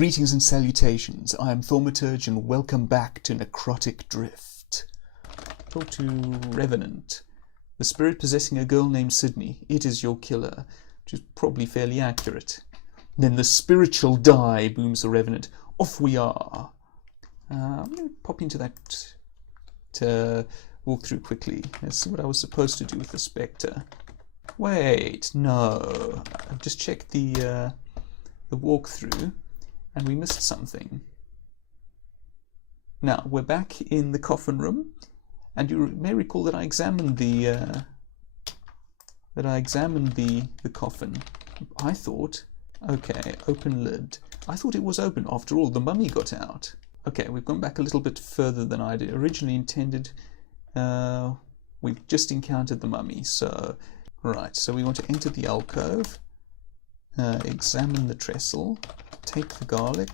Greetings and salutations, I am Thaumaturge and welcome back to Necrotic Drift. Talk to Revenant. The spirit possessing a girl named Sydney. It is your killer, which is probably fairly accurate. Then the spirit shall die, booms the Revenant. Off we are. I'm going to pop into that walkthrough quickly. Let's see what I was supposed to do with the Spectre. Wait, no. I've just checked the walkthrough. And we missed something. Now, we're back in the coffin room, and you may recall that I examined the coffin. I thought, okay, open lid. I thought it was open. After all, the mummy got out. Okay, we've gone back a little bit further than I originally intended. We've just encountered the mummy, so right. So we want to enter the alcove, examine the trestle. Take the garlic,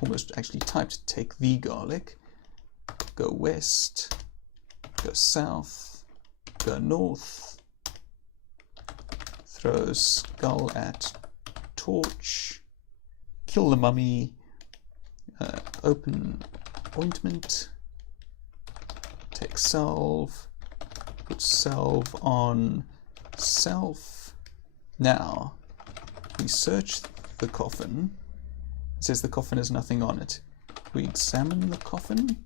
almost actually typed take the garlic, go west, go south, go north, throw skull at torch, kill the mummy, open ointment, take salve, put salve on self. Now, we search the coffin. It says the coffin has nothing on it. We examine the coffin.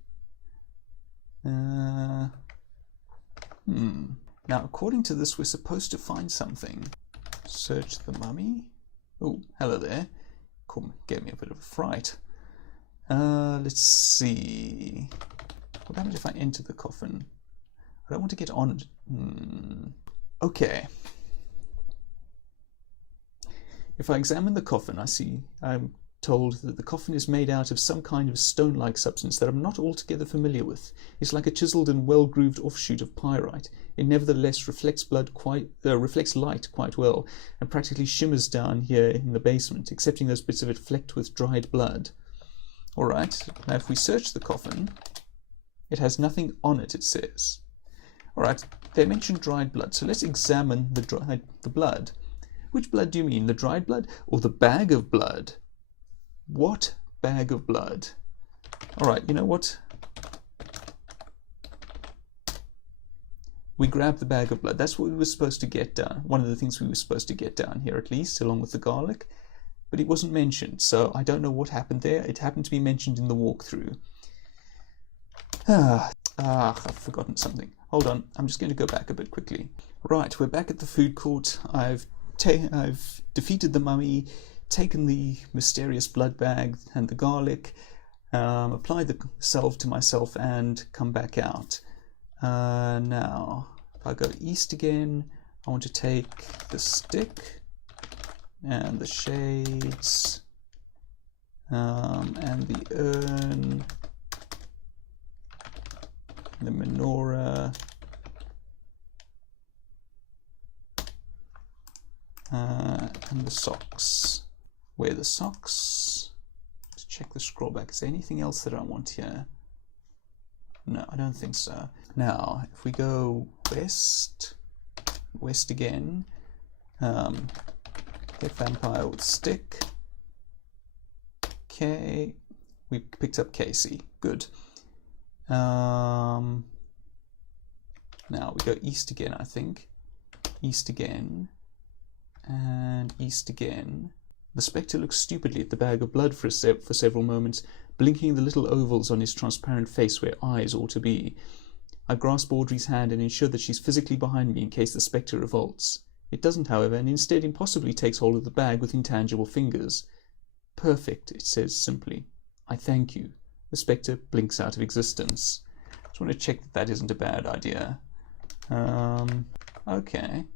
Now, according to this, we're supposed to find something. Search the mummy. Oh, hello there. Gave me a bit of a fright. Let's see. What happens if I enter the coffin? I don't want to get on it. Okay. If I examine the coffin, I'm told that the coffin is made out of some kind of stone-like substance that I'm not altogether familiar with. It's like a chiseled and well-grooved offshoot of pyrite. It nevertheless reflects light quite well, and practically shimmers down here in the basement, excepting those bits of it flecked with dried blood. Alright, now if we search the coffin, it has nothing on it, it says. Alright, they mentioned dried blood, so let's examine the blood. Which blood do you mean? The dried blood or the bag of blood? What bag of blood? Alright, you know what? We grabbed the bag of blood. That's what we were supposed to get down. One of the things we were supposed to get down here, at least, along with the garlic. But it wasn't mentioned, so I don't know what happened there. It happened to be mentioned in the walkthrough. I've forgotten something. Hold on, I'm just going to go back a bit quickly. Right, we're back at the food court. I've defeated the mummy, taken the mysterious blood bag and the garlic, applied the salve to myself and come back out. Now, if I go east again, I want to take the stick and the shades and the urn, the menorah, and the socks. Wear the socks. Let's check the scroll back. Is there anything else that I want here? No, I don't think so. Now, if we go west again, hit vampire with stick. Okay, we picked up Casey. Good. Now we go east again, I think. East again. And east again. The Spectre looks stupidly at the bag of blood for several moments, blinking the little ovals on his transparent face where eyes ought to be. I grasp Audrey's hand and ensure that she's physically behind me in case the Spectre revolts. It doesn't, however, and instead impossibly takes hold of the bag with intangible fingers. Perfect, it says simply. I thank you. The Spectre blinks out of existence. Just want to check that isn't a bad idea. Okay.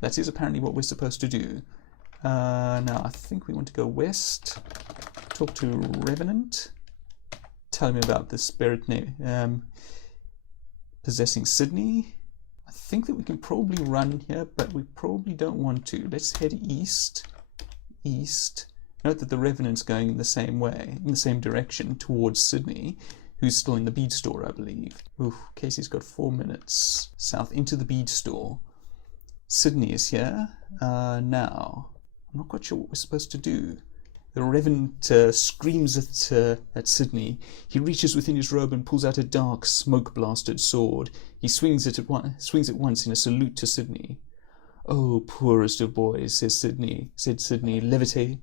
That is apparently what we're supposed to do. Now, I think we want to go west, talk to Revenant, tell him about the spirit possessing Sydney. I think that we can probably run here, but we probably don't want to. Let's head east. Note that the Revenant's going in the same way, in the same direction, towards Sydney, who's still in the bead store, I believe. Oof, Casey's got 4 minutes. South into the bead store. Sydney is here. Now, I'm not quite sure what we're supposed to do. The Revenant screams at Sydney. He reaches within his robe and pulls out a dark, smoke-blasted sword. He swings it once in a salute to Sydney. "Oh, poorest of boys," says Sydney, levitating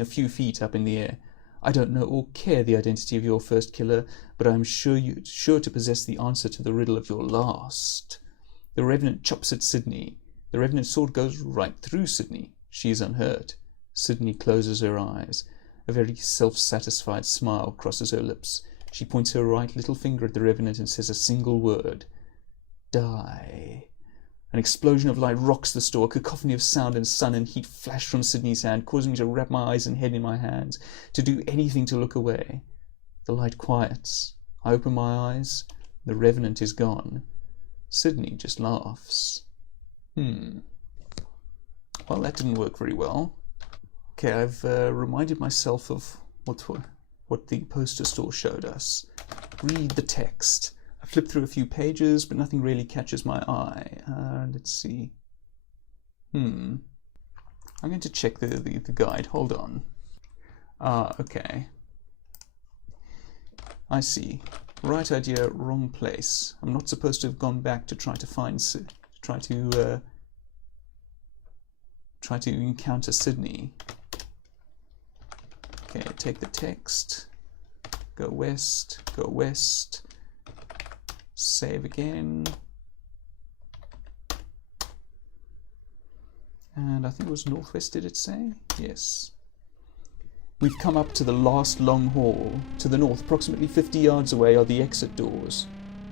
a few feet up in the air. "I don't know or care the identity of your first killer, but I am sure to possess the answer to the riddle of your last." The Revenant chops at Sydney. The Revenant's sword goes right through Sydney. She is unhurt. Sydney closes her eyes. A very self-satisfied smile crosses her lips. She points her right little finger at the Revenant and says a single word. "Die." An explosion of light rocks the store. A cacophony of sound and sun and heat flash from Sydney's hand, causing me to wrap my eyes and head in my hands, to do anything to look away. The light quiets. I open my eyes. The Revenant is gone. Sydney just laughs. Well, that didn't work very well. Okay, I've reminded myself of what the poster store showed us. Read the text. I flipped through a few pages, but nothing really catches my eye. Let's see. I'm going to check the guide. Hold on. Okay. I see. Right idea, wrong place. I'm not supposed to have gone back to try to encounter Sydney. Okay, take the text. Go west. Save again. And I think it was northwest, did it say? Yes. We've come up to the last long hall. To the north, approximately 50 yards away, are the exit doors.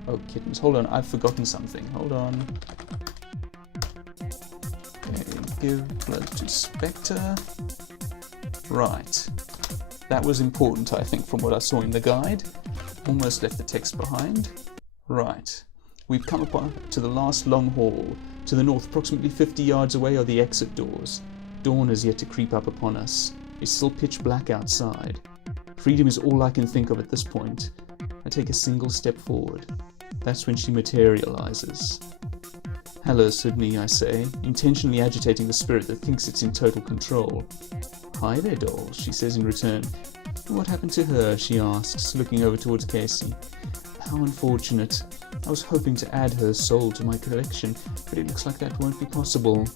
Oh, kittens. Hold on, I've forgotten something. Hold on. Okay, give blood to Spectre. Right. That was important, I think, from what I saw in the guide. Almost left the text behind. Right. We've come up to the last long hall. To the north, approximately 50 yards away, are the exit doors. Dawn has yet to creep up upon us. It's still pitch black outside. Freedom is all I can think of at this point. I take a single step forward. That's when she materializes. "Hello, Sydney," I say, intentionally agitating the spirit that thinks it's in total control. "Hi there, doll," she says in return. "What happened to her?" she asks, looking over towards Casey. "How unfortunate. I was hoping to add her soul to my collection, but it looks like that won't be possible."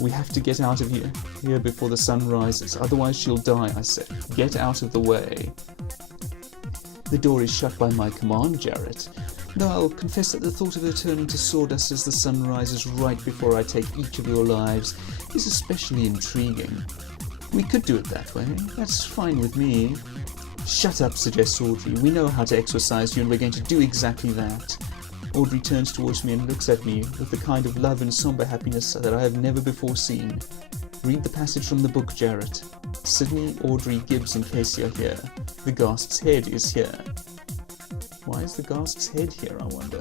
"We have to get out of here before the sun rises, otherwise she'll die," I say. "Get out of the way." "The door is shut by my command, Jarrett. Though I'll confess that the thought of her turning to sawdust as the sun rises right before I take each of your lives is especially intriguing. We could do it that way. That's fine with me." "Shut up," suggests Audrey. "We know how to exorcise you, and we're going to do exactly that." Audrey turns towards me and looks at me with the kind of love and somber happiness that I have never before seen. "Read the passage from the book, Jarrett. Sydney, Audrey, Gibbs, and Casey are here. The ghast's head is here." Why is the ghast's head here, I wonder?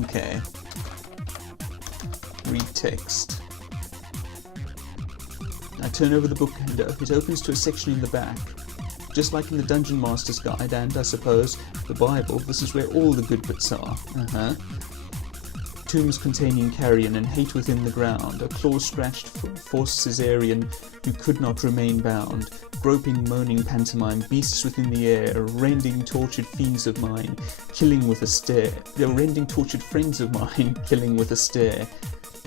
Okay. Read text. I turn over the book and it opens to a section in the back. Just like in the Dungeon Master's Guide and, I suppose, the Bible, this is where all the good bits are. Tombs containing carrion and hate within the ground, a claw-scratched forced Caesarean who could not remain bound, groping, moaning pantomime, beasts within the air, rending tortured fiends of mine, killing with a stare, rending tortured friends of mine, killing with a stare,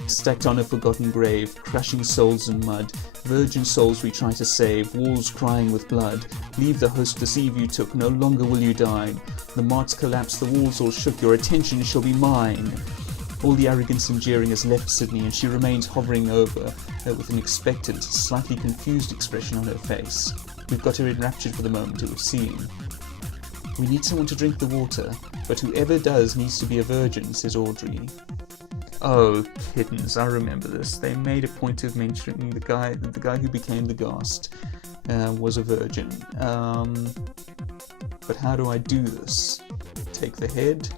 stacked on a forgotten grave, crushing souls in mud, virgin souls we try to save, walls crying with blood, leave the host deceive you took, no longer will you dine, the marts collapse, the walls all shook, your attention shall be mine. All the arrogance and jeering has left Sydney, and she remains hovering over with an expectant, slightly confused expression on her face. We've got her enraptured for the moment, it would seem. "We need someone to drink the water, but whoever does needs to be a virgin," says Audrey. Oh, kittens, I remember this. They made a point of mentioning the guy who became the ghast was a virgin. But how do I do this? Take the head,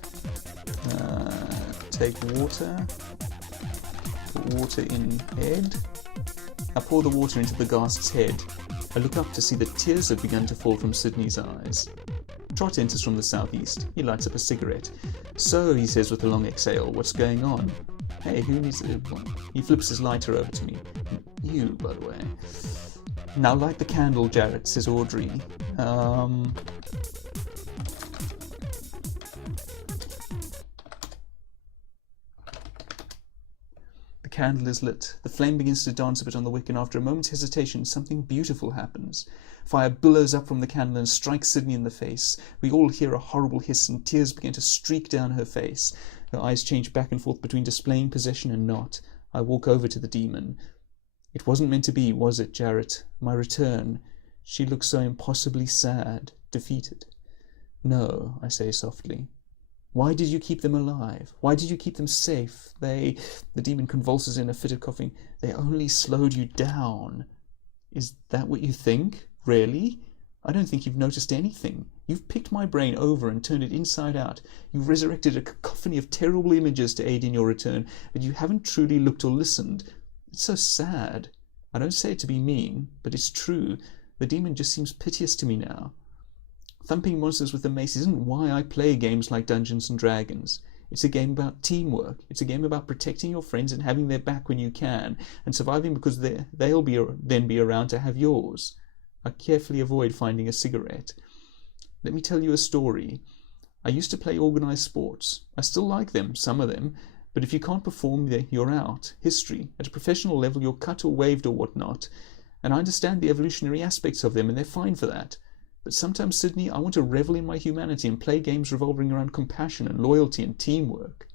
take water, put water in head. I pour the water into the ghast's head. I look up to see that tears have begun to fall from Sydney's eyes. Trot enters from the southeast. He lights up a cigarette. "So," he says with a long exhale, "what's going on?" "Hey, who needs it?" He flips his lighter over to me. "You, by the way." Now light the candle, Jarrett, says Audrey. The candle is lit. The flame begins to dance a bit on the wick, and after a moment's hesitation, something beautiful happens. Fire billows up from the candle and strikes Sydney in the face. We all hear a horrible hiss, and tears begin to streak down her face. Her eyes change back and forth between displaying possession and not. I walk over to the demon. It wasn't meant to be, was it, Jarrett? My return. She looks so impossibly sad, defeated. No, I say softly. Why did you keep them alive? Why did you keep them safe? The demon convulses in a fit of coughing. They only slowed you down. Is that what you think? Really? I don't think you've noticed anything. You've picked my brain over and turned it inside out. You've resurrected a cacophony of terrible images to aid in your return, but you haven't truly looked or listened. It's so sad. I don't say it to be mean, but it's true. The demon just seems piteous to me now. Thumping monsters with a mace isn't why I play games like Dungeons and Dragons. It's a game about teamwork. It's a game about protecting your friends and having their back when you can, and surviving because they'll then be around to have yours. I carefully avoid finding a cigarette. Let me tell you a story. I used to play organized sports. I still like them, some of them, but if you can't perform, you're out. History. At a professional level, you're cut or waived or whatnot, and I understand the evolutionary aspects of them, and they're fine for that. But sometimes, Sydney, I want to revel in my humanity and play games revolving around compassion and loyalty and teamwork.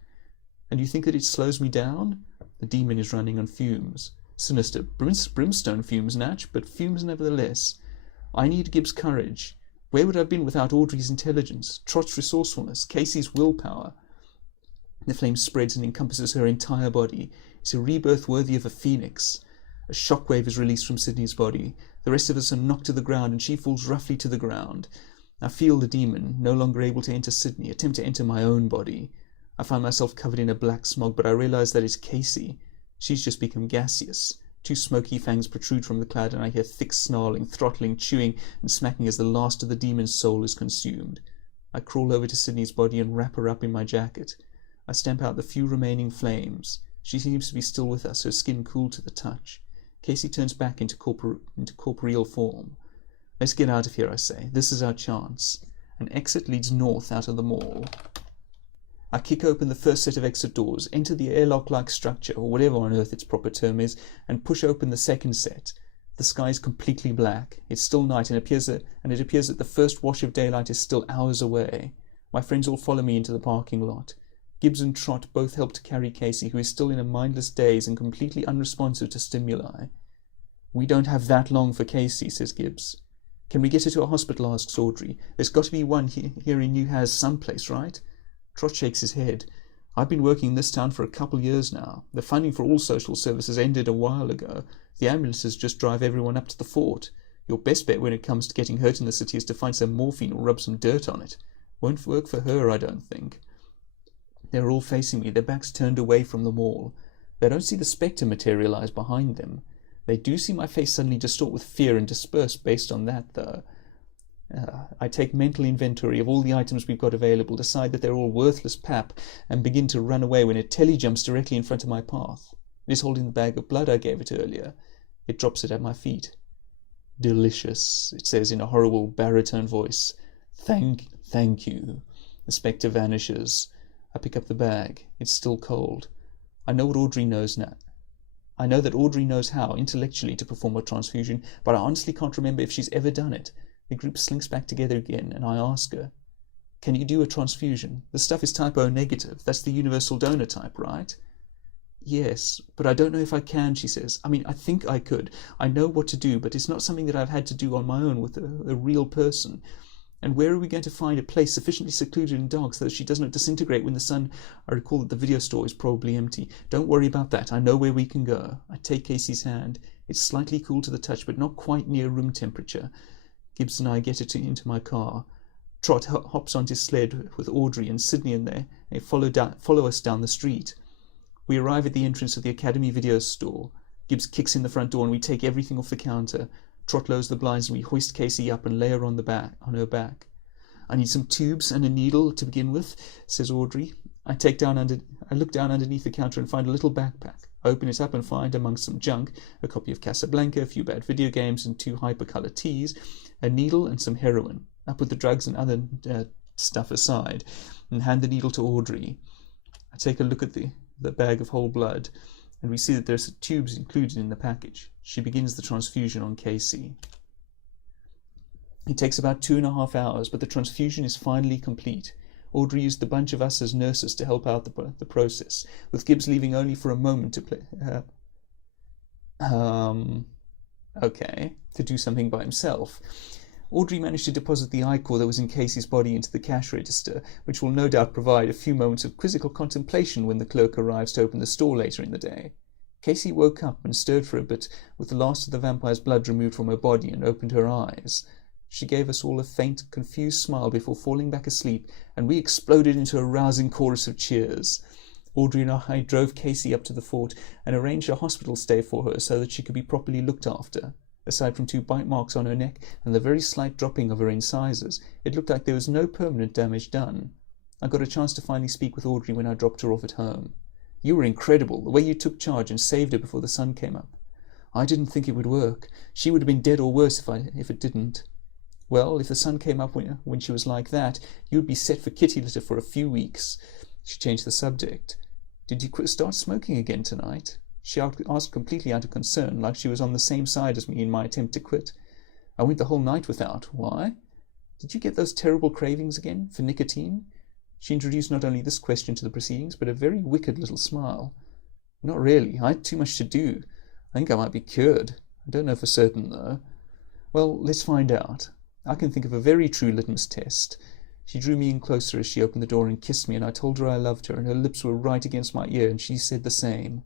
And you think that it slows me down? The demon is running on fumes. Sinister brimstone fumes, Natch, but fumes nevertheless. I need Gibbs' courage. Where would I have been without Audrey's intelligence, Trot's resourcefulness, Casey's willpower? The flame spreads and encompasses her entire body. It's a rebirth worthy of a phoenix. A shockwave is released from Sydney's body. The rest of us are knocked to the ground, and she falls roughly to the ground. I feel the demon, no longer able to enter Sydney, attempt to enter my own body. I find myself covered in a black smog, but I realize that it's Casey. She's just become gaseous. Two smoky fangs protrude from the cloud, and I hear thick snarling, throttling, chewing, and smacking as the last of the demon's soul is consumed. I crawl over to Sydney's body and wrap her up in my jacket. I stamp out the few remaining flames. She seems to be still with us, her skin cool to the touch. Casey turns back into corporeal form. Let's get out of here, I say. This is our chance. An exit leads north out of the mall. I kick open the first set of exit doors, enter the airlock-like structure, or whatever on earth its proper term is, and push open the second set. The sky is completely black. It's still night, and it appears that the first wash of daylight is still hours away. My friends all follow me into the parking lot. Gibbs and Trot both help to carry Casey, who is still in a mindless daze and completely unresponsive to stimuli. We don't have that long for Casey, says Gibbs. Can we get her to a hospital, asks Audrey. There's got to be one here in New Haz someplace, right? Trot shakes his head. I've been working in this town for a couple years now. The funding for all social services ended a while ago. The ambulances just drive everyone up to the fort. Your best bet when it comes to getting hurt in the city is to find some morphine or rub some dirt on it. Won't work for her, I don't think. They're all facing me, their backs turned away from the mall. They don't see the spectre materialize behind them. They do see my face suddenly distort with fear and disperse based on that, though. I take mental inventory of all the items we've got available, decide that they're all worthless pap, and begin to run away when it telejumps directly in front of my path. It is holding the bag of blood I gave it earlier. It drops it at my feet. Delicious, it says in a horrible baritone voice. Thank you. The spectre vanishes. I pick up the bag. It's still cold. I know what Audrey knows now. I know that Audrey knows how, intellectually, to perform a transfusion, but I honestly can't remember if she's ever done it. The group slinks back together again, and I ask her, "Can you do a transfusion? The stuff is type O negative. That's the universal donor type, right?" "Yes, but I don't know if I can," she says. "I mean, I think I could. I know what to do, but it's not something that I've had to do on my own with a real person. And where are we going to find a place sufficiently secluded and dark so that she does not disintegrate when the sun—" I recall that the video store is probably empty. "Don't worry about that. I know where we can go." I take Casey's hand. It's slightly cool to the touch, but not quite near room temperature. Gibbs and I get it into my car. Trot hops on his sled with Audrey and Sydney in there. They follow us down the street. We arrive at the entrance of the Academy video store. Gibbs kicks in the front door and we take everything off the counter. Trot lowers the blinds and we hoist Casey up and lay her on her back. "I need some tubes and a needle to begin with," says Audrey. I look down underneath the counter and find a little backpack. I open it up and find, amongst some junk, a copy of Casablanca, a few bad video games and 2 hypercolor teas, a needle and some heroin. I put the drugs and other stuff aside and hand the needle to Audrey. I take a look at the bag of whole blood, and we see that there's tubes included in the package. She begins the transfusion on Casey. It takes about 2.5 hours, but the transfusion is finally complete. Audrey used the bunch of us as nurses to help out the process, with Gibbs leaving only for a moment to do something by himself. Audrey managed to deposit the ichor that was in Casey's body into the cash register, which will no doubt provide a few moments of quizzical contemplation when the clerk arrives to open the store later in the day. Casey woke up and stirred for a bit with the last of the vampire's blood removed from her body and opened her eyes. She gave us all a faint, confused smile before falling back asleep, and we exploded into a rousing chorus of cheers. Audrey and I drove Casey up to the fort and arranged a hospital stay for her so that she could be properly looked after. Aside from 2 bite marks on her neck and the very slight dropping of her incisors, it looked like there was no permanent damage done. I got a chance to finally speak with Audrey when I dropped her off at home. "You were incredible, the way you took charge and saved her before the sun came up." "I didn't think it would work. She would have been dead or worse if it didn't." "Well, if the sun came up when she was like that, you'd be set for kitty litter for a few weeks." She changed the subject. "Did you start smoking again tonight?" She asked completely out of concern, like she was on the same side as me in my attempt to quit. "I went the whole night without." "Why?" "Did you get those terrible cravings again, for nicotine?" She introduced not only this question to the proceedings, but a very wicked little smile. "Not really. I had too much to do. I think I might be cured. I don't know for certain, though." "Well, let's find out. I can think of a very true litmus test." She drew me in closer as she opened the door and kissed me, and I told her I loved her, and her lips were right against my ear, and she said the same.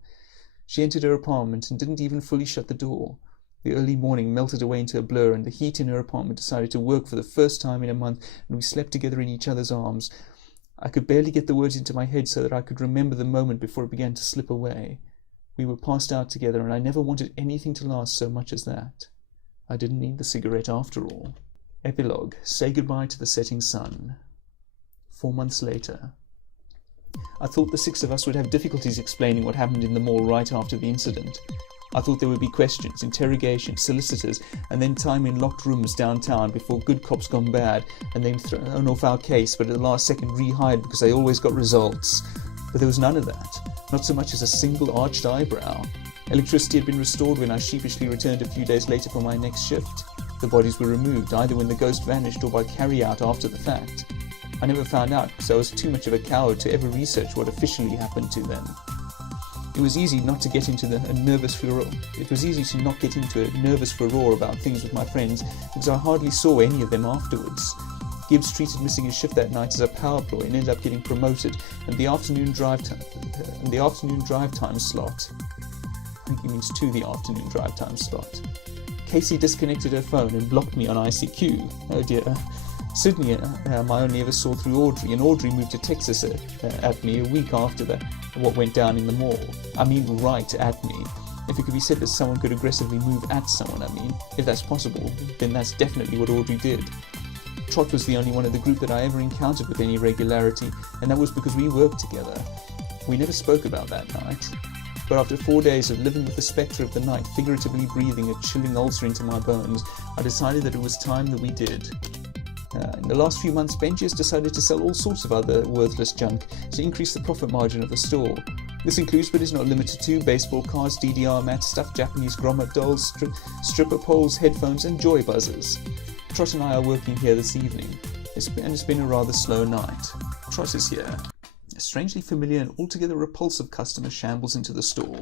She entered her apartment and didn't even fully shut the door. The early morning melted away into a blur, and the heat in her apartment decided to work for the first time in a month, and we slept together in each other's arms. I could barely get the words into my head so that I could remember the moment before it began to slip away. We were passed out together, and I never wanted anything to last so much as that. I didn't need the cigarette after all. Epilogue. Say goodbye to the setting sun. 4 months later. I thought the 6 of us would have difficulties explaining what happened in the mall right after the incident. I thought there would be questions, interrogations, solicitors, and then time in locked rooms downtown before good cops gone bad, and then thrown off our case, but at the last second rehired because they always got results. But there was none of that, not so much as a single arched eyebrow. Electricity had been restored when I sheepishly returned a few days later for my next shift. The bodies were removed, either when the ghost vanished or by carry-out after the fact. I never found out because I was too much of a coward to ever research what officially happened to them. It was easy not to get into a nervous furor about things with my friends because I hardly saw any of them afterwards. Gibbs treated missing his shift that night as a power ploy and ended up getting promoted, and the afternoon drive time slot. I think he means to the afternoon drive time slot. Casey disconnected her phone and blocked me on ICQ. Oh dear. Sydney I only ever saw through Audrey, and Audrey moved to Texas at me a week after what went down in the mall. I mean, right at me. If it could be said that someone could aggressively move at someone, if that's possible, then that's definitely what Audrey did. Trot was the only one of the group that I ever encountered with any regularity, and that was because we worked together. We never spoke about that night. But after 4 days of living with the spectre of the night, figuratively breathing a chilling ulcer into my bones, I decided that it was time that we did. In the last few months, Benji has decided to sell all sorts of other worthless junk to increase the profit margin of the store. This includes, but is not limited to, baseball cards, DDR mats, stuffed Japanese grommet dolls, stripper poles, headphones, and joy buzzers. Trot and I are working here this evening, and it's been a rather slow night. Trot is here. A strangely familiar and altogether repulsive customer shambles into the store.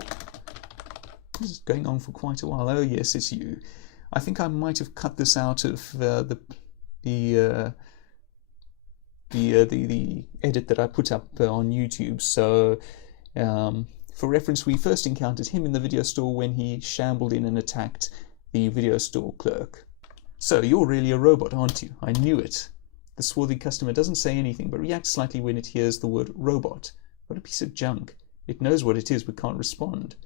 This is going on for quite a while. Oh yes, it's you. I think I might have cut this out of the edit that I put up on YouTube. So for reference, we first encountered him in the video store when he shambled in and attacked the video store clerk. So you're really a robot, aren't you? I knew it. The swarthy customer doesn't say anything, but reacts slightly when it hears the word robot. What a piece of junk. It knows what it is, but can't respond.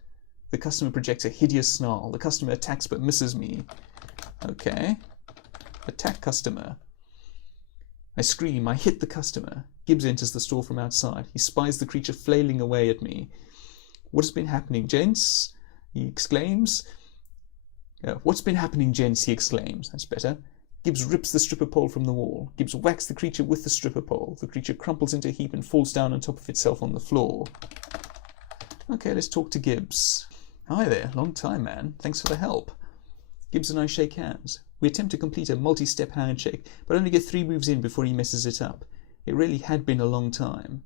The customer projects a hideous snarl. The customer attacks, but misses me. Okay. Attack customer. I scream. I hit the customer. Gibbs enters the store from outside. He spies the creature flailing away at me. "What has been happening, gents?" he exclaims. "What's been happening, gents?" he exclaims. That's better. Gibbs rips the stripper pole from the wall. Gibbs whacks the creature with the stripper pole. The creature crumples into a heap and falls down on top of itself on the floor. Okay, let's talk to Gibbs. "Hi there, long time, man. Thanks for the help." Gibbs and I shake hands. We attempt to complete a multi-step handshake, but only get 3 moves in before he messes it up. It really had been a long time.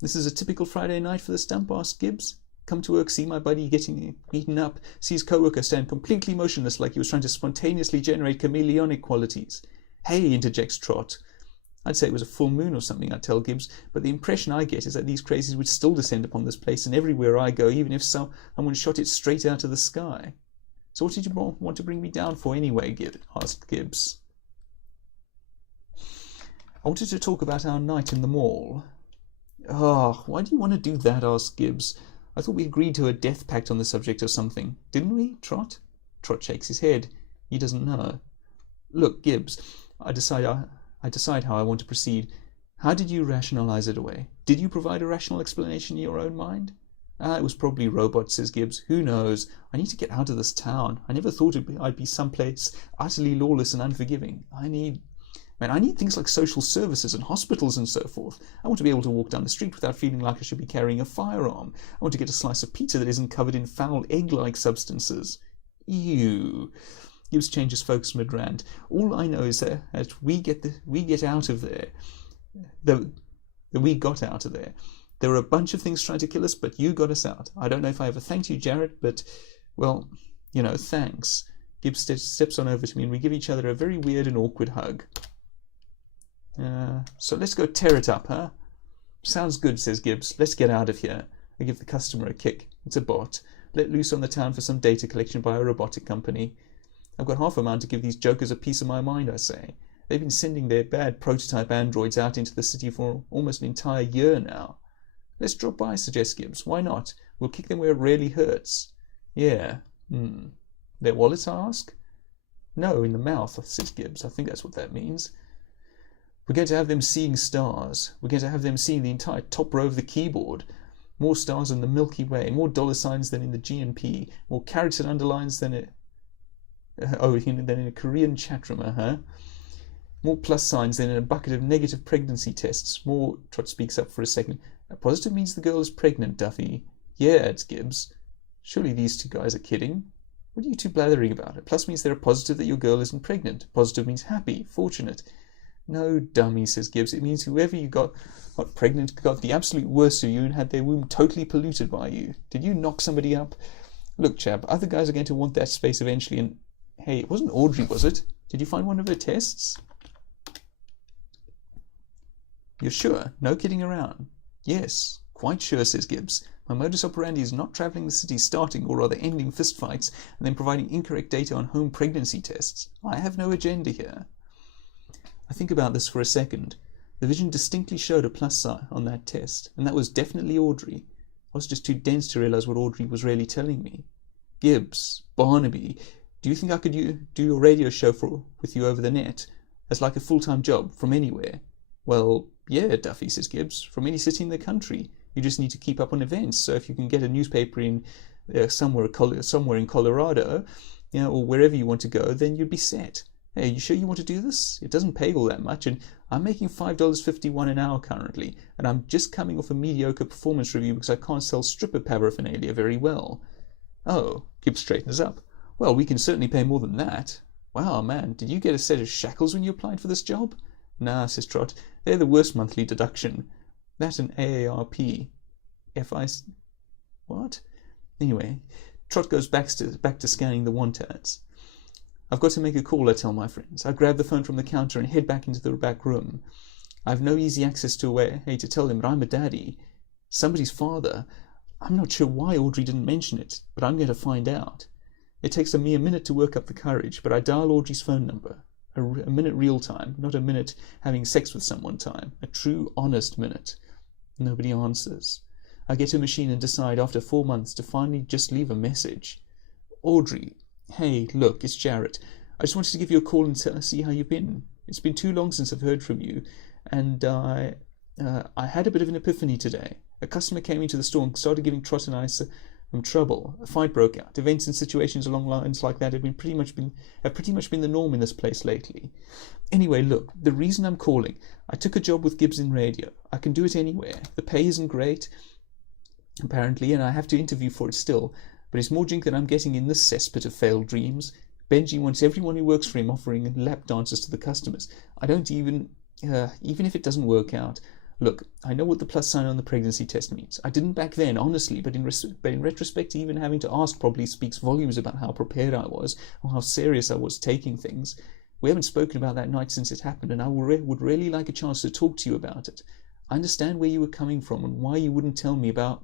"This is a typical Friday night for the stump?" asks Gibbs. "Come to work, see my buddy getting beaten up, see his co-worker stand completely motionless like he was trying to spontaneously generate chameleonic qualities." "Hey," interjects Trot. "I'd say it was a full moon or something," I tell Gibbs, "but the impression I get is that these crazies would still descend upon this place and everywhere I go, even if someone shot it straight out of the sky." "So what did you want to bring me down for anyway?" asked Gibbs. "I wanted to talk about our night in the mall." "Oh, why do you want to do that?" asked Gibbs. "I thought we agreed to a death pact on the subject or something. Didn't we, Trot?" Trot shakes his head. He doesn't know. "Look, Gibbs, I decide how I want to proceed. How did you rationalize it away? Did you provide a rational explanation in your own mind?" It was probably robots," says Gibbs. "Who knows? I need to get out of this town. I never thought I'd be someplace utterly lawless and unforgiving. I need things like social services and hospitals and so forth. I want to be able to walk down the street without feeling like I should be carrying a firearm. I want to get a slice of pizza that isn't covered in foul egg-like substances." Ew. Gibbs changes focus mid-rant. "All I know is that we got out of there. There were a bunch of things trying to kill us, but you got us out. I don't know if I ever thanked you, Jarrett, but, well, thanks." Gibbs steps on over to me and we give each other a very weird and awkward hug. "So let's go tear it up, huh?" "Sounds good," says Gibbs. "Let's get out of here." I give the customer a kick. It's a bot. Let loose on the town for some data collection by a robotic company. "I've got half a mind to give these jokers a piece of my mind," I say. "They've been sending their bad prototype androids out into the city for almost an entire year now." "Let's drop by," suggests Gibbs. "Why not? We'll kick them where it really hurts." "Yeah. Their wallets?" I ask. "No, in the mouth," says Gibbs. "I think that's what that means. We're going to have them seeing stars. We're going to have them seeing the entire top row of the keyboard. More stars in the Milky Way, more dollar signs than in the GNP, more carrots and underlines than in a Korean chat room, more plus signs than in a bucket of negative pregnancy tests. More," Trot speaks up for a second. "A positive means the girl is pregnant, Duffy." "Yeah," adds Gibbs. "Surely these two guys are kidding. What are you two blathering about? A plus means they're a positive that your girl isn't pregnant. Positive means happy, fortunate." "No, dummy," says Gibbs. "It means whoever you got pregnant got the absolute worst of you and had their womb totally polluted by you. Did you knock somebody up? Look, chap, other guys are going to want that space eventually, and hey, it wasn't Audrey, was it? Did you find one of her tests?" "You're sure? No kidding around?" "Yes, quite sure," says Gibbs. "My modus operandi is not travelling the city, starting, or rather ending fistfights, and then providing incorrect data on home pregnancy tests. I have no agenda here." I think about this for a second. The vision distinctly showed a plus sign on that test, and that was definitely Audrey. I was just too dense to realise what Audrey was really telling me. "Gibbs, Barnaby, do you think I could do your radio show with you over the net, as like a full-time job, from anywhere?" "Well, yeah, Duffy," says Gibbs, "from any city in the country. You just need to keep up on events, so if you can get a newspaper in somewhere in Colorado, or wherever you want to go, then you'd be set. Hey, you sure you want to do this? It doesn't pay all that much, and I'm making $5.51 an hour currently, and I'm just coming off a mediocre performance review because I can't sell stripper paraphernalia very well." "Oh," Gibbs straightens up. "Well, we can certainly pay more than that." "Wow, man, did you get a set of shackles when you applied for this job?" "Nah," says Trot. "They're the worst monthly deduction. That and AARP. What? Anyway, Trot goes back to scanning the want ads. "I've got to make a call," I tell my friends. I grab the phone from the counter and head back into the back room. I have no easy access to a way to tell them that I'm a daddy. Somebody's father. I'm not sure why Audrey didn't mention it, but I'm going to find out. It takes me a minute to work up the courage, but I dial Audrey's phone number. A minute real time, not a minute having sex with someone time. A true, honest minute. Nobody answers. I get a machine and decide after 4 months to finally just leave a message. "Audrey, hey, look, it's Jarrett. I just wanted to give you a call and see how you've been. It's been too long since I've heard from you, and I had a bit of an epiphany today. A customer came into the store and started giving Trot and I some trouble. A fight broke out. Events and situations along lines like that have pretty much been the norm in this place lately. Anyway, look, the reason I'm calling, I took a job with Gibbs in radio. I can do it anywhere. The pay isn't great, apparently, and I have to interview for it still, but it's more drink than I'm getting in this cesspit of failed dreams. Benji wants everyone who works for him offering lap dances to the customers. I don't even if it doesn't work out. Look, I know what the plus sign on the pregnancy test means. I didn't back then, honestly, but in retrospect, even having to ask probably speaks volumes about how prepared I was, or how serious I was taking things. We haven't spoken about that night since it happened, and I would really like a chance to talk to you about it. I understand where you were coming from and why you wouldn't tell me about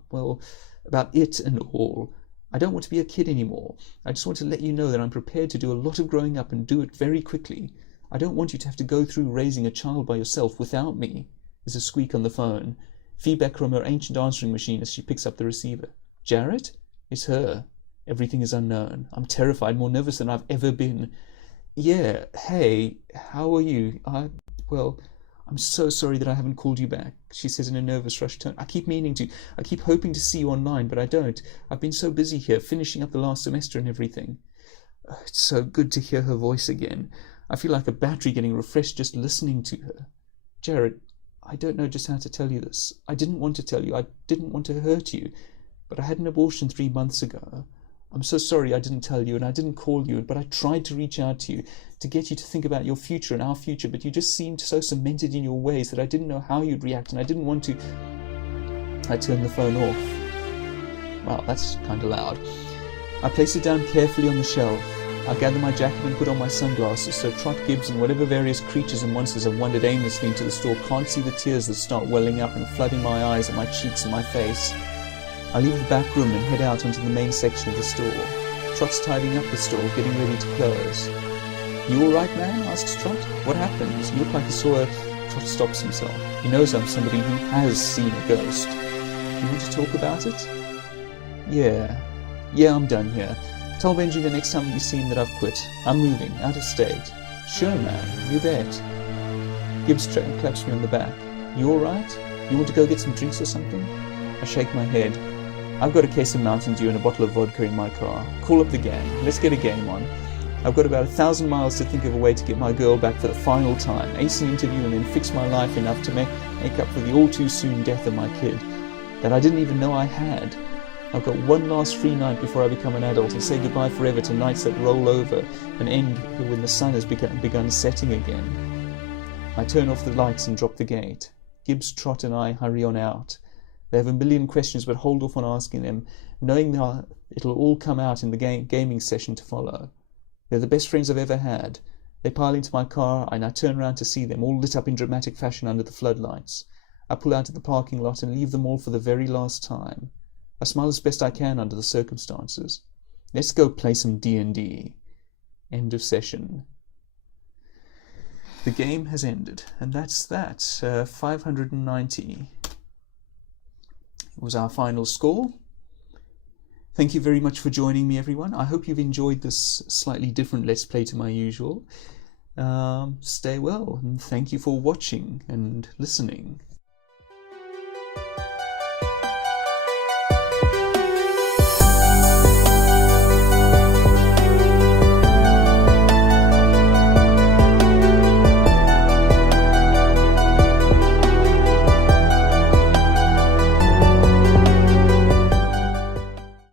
it and all. I don't want to be a kid anymore. I just want to let you know that I'm prepared to do a lot of growing up and do it very quickly. I don't want you to have to go through raising a child by yourself without me. There's a squeak on the phone. Feedback from her ancient answering machine as she picks up the receiver. Jarrett? It's her. Everything is unknown. I'm terrified, more nervous than I've ever been. Yeah, hey, how are you? Well, I'm so sorry that I haven't called you back, she says in a nervous, rushed tone. I keep meaning to. I keep hoping to see you online, but I don't. I've been so busy here, finishing up the last semester and everything. It's so good to hear her voice again. I feel like a battery getting refreshed just listening to her. Jared, I don't know just how to tell you this. I didn't want to tell you. I didn't want to hurt you. But I had an abortion 3 months ago. I'm so sorry I didn't tell you and I didn't call you, but I tried to reach out to you, to get you to think about your future and our future, but you just seemed so cemented in your ways that I didn't know how you'd react, and I didn't want to... I turned the phone off. Wow, that's kind of loud. I placed it down carefully on the shelf. I gather my jacket and put on my sunglasses so Trot, Gibbs and whatever various creatures and monsters have wandered aimlessly into the store can't see the tears that start welling up and flooding my eyes and my cheeks and my face. I leave the back room and head out onto the main section of the store. Trot's tidying up the store, getting ready to close. You alright, man? Asks Trot. What happened? You look like you saw a... Trot stops himself. He knows I'm somebody who has seen a ghost. You want to talk about it? Yeah, I'm done here. Tell Benji the next time you see him that I've quit. I'm moving, out of state. Sure, man, you bet. Gibbs claps me on the back. You alright? You want to go get some drinks or something? I shake my head. I've got a case of Mountain Dew and a bottle of vodka in my car. Call up the gang. Let's get a game on. I've got about 1,000 miles to think of a way to get my girl back for the final time, ace an interview and then fix my life enough to make up for the all-too-soon death of my kid that I didn't even know I had. I've got one last free night before I become an adult and say goodbye forever to nights that roll over and end when the sun has begun setting again. I turn off the lights and drop the gate. Gibbs, Trot and I hurry on out. They have a million questions but hold off on asking them, knowing that it'll all come out in the gaming session to follow. They're the best friends I've ever had. They pile into my car and I turn around to see them, all lit up in dramatic fashion under the floodlights. I pull out of the parking lot and leave them all for the very last time. I smile as best I can under the circumstances. Let's go play some D&D. End of session. The game has ended, and that's that. 590 was our final score. Thank you very much for joining me, everyone. I hope you've enjoyed this slightly different Let's Play to my usual. Stay well, and thank you for watching and listening.